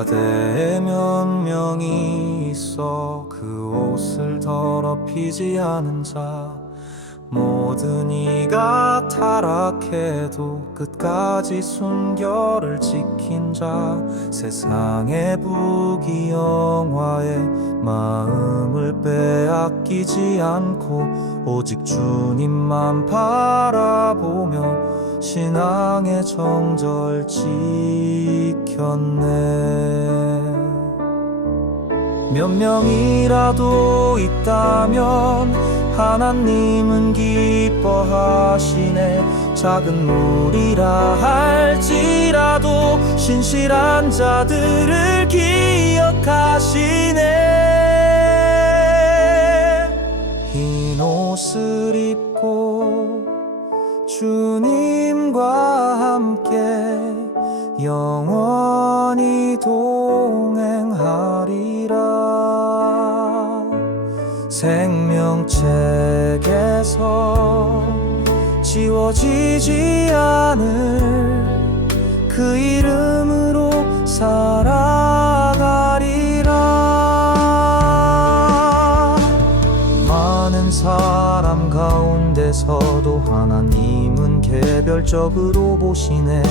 바다에 몇 명이 있어 그 옷을 더럽히지 않은 자 모든 이가 타락해도 끝까지 순결을 지킨 자 세상의 부귀 영화에 마음을 빼앗기지 않고 오직 주님만 바라보며 신앙의 정절 지켰네 몇 명이라도 있다면 하나님은 기뻐하시네. 작은 무리라 할지라도 신실한 자들을 기억하시네. 흰 옷을 입고 주님과 함께 영원히 동행하리라 생명책에서 지워지지 않을 그 이름으로 살아가리라. 많은 사람 가운데서도 하나님은 개별적으로 보시네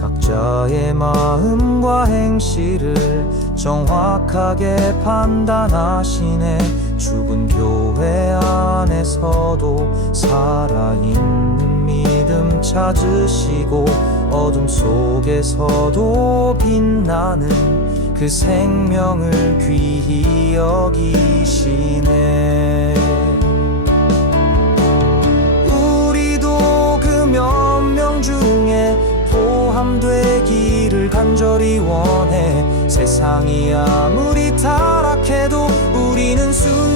각자의 마음과 행실을 정확하게 판단하시네. 죽은 교회 안에서도 살아있는 믿음 찾으시고 어둠 속에서도 빛나는 그 생명을 귀히 여기시네 간절히 원해 세상이 아무리 타락해도 우리는 순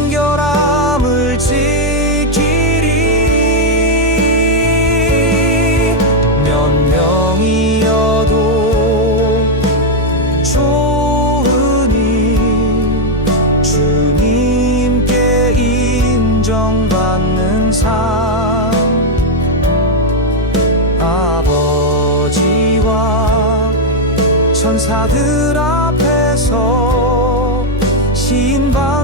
천사들 앞에서 시인받는